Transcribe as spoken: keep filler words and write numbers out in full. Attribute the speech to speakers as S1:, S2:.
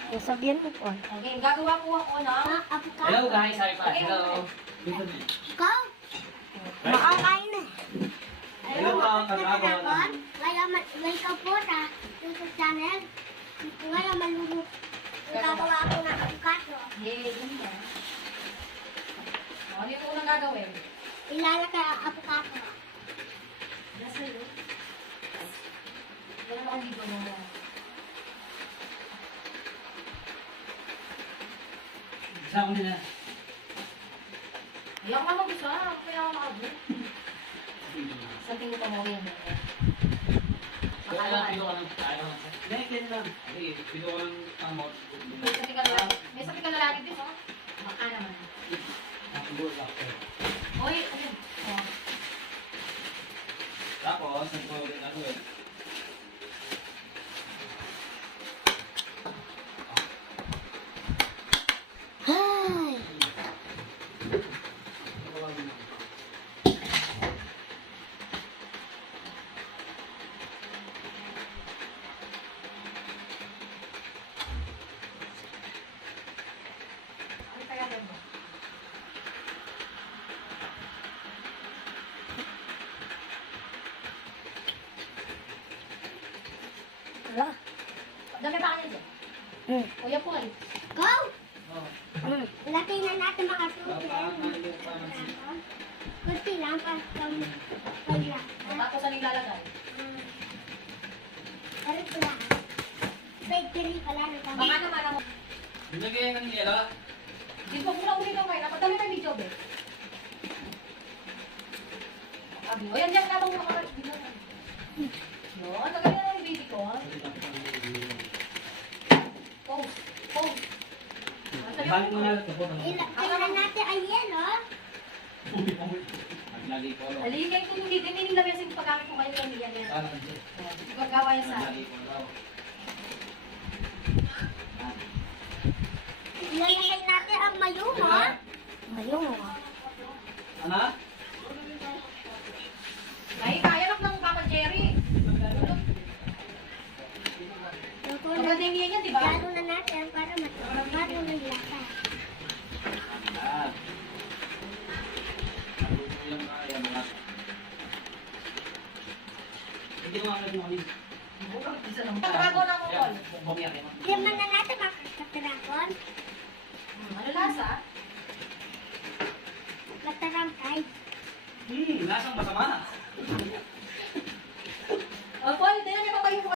S1: Sabihan ko po.
S2: Okay, gagawa ko ako, no?
S1: Ah, avocado.
S3: Hello guys, hi pa. Hello.
S1: Ikaw? Makakain na.
S3: Hello mga kagawad.
S1: Kaya may kaputa yung sa channel. Kaya malulog. Gagawa ako ng avocado.
S2: Hey, yun ba? Ano yung unang gagawin?
S1: Ilalagay ang avocado.
S2: Nasa yun? Wala akong video mo.
S3: Sama nila.
S2: Ayaw ka mag-isa. Kaya ako makabot. Sa tingin ko mo rin.
S3: Kaya lang, pilo ka ng tayo. Hindi, yan lang. Hindi, pilo ka ng amot.
S2: May sakit ka lalaki. May sakit ka lalaki din, oh. Baka naman.
S3: Nakabot ako.
S2: Oy, ayun. Oh.
S3: Tapos, nagpawin ako eh.
S1: Hi!
S2: Ano kaya rin mo?
S1: Wala.
S2: Dami pa kanya dyan.
S1: Hmm.
S2: Kuya po ay.
S1: Go!
S3: Oh.
S1: Hmm. Lagay na natin mga tubig.
S3: Napakamalit pa ng sila.
S1: Kunti lang pa. Kaya.
S2: Tapos ano ilalagay?
S1: Pero pala. Bakery pala.
S2: Baka naman ako.
S3: Binagay ng yelo.
S2: Di ba muna uli ka kayo? Napadami may video, be. Sabi, o yan, yan ka lang mga video. Yun, tagal na yung baby ko. Pose, pose.
S3: Balik mo na lang. Tapos ang
S1: Ilagay na natin ang yelo.
S3: Naglagi ko.
S2: Aligay ko yung hindi nilabas yung pagkamit ko kayo yung yan.
S3: Ano kasi?
S2: Gagawa yan sa akin.
S3: Naglagi ko daw.
S1: Ilalagay natin ang mayungo. Mayungo.
S3: Ano?
S2: Ay, kaya lang ng Papa Jerry. Maganda yung yan, di ba?
S1: Lalo na natin para matapagbago ng lasa.
S3: Ah. Nagusto lang kaya mga. Hindi mo ang nagmamit.
S2: Pagkago na mo, Paul.
S3: Bumiyak eh.
S1: Tignan na natin makakatragon.
S2: Ano lasa?
S1: Matarangkay.
S3: Hmm, lasang masama.
S2: Oh, Paul, tingnan niyo pa kayo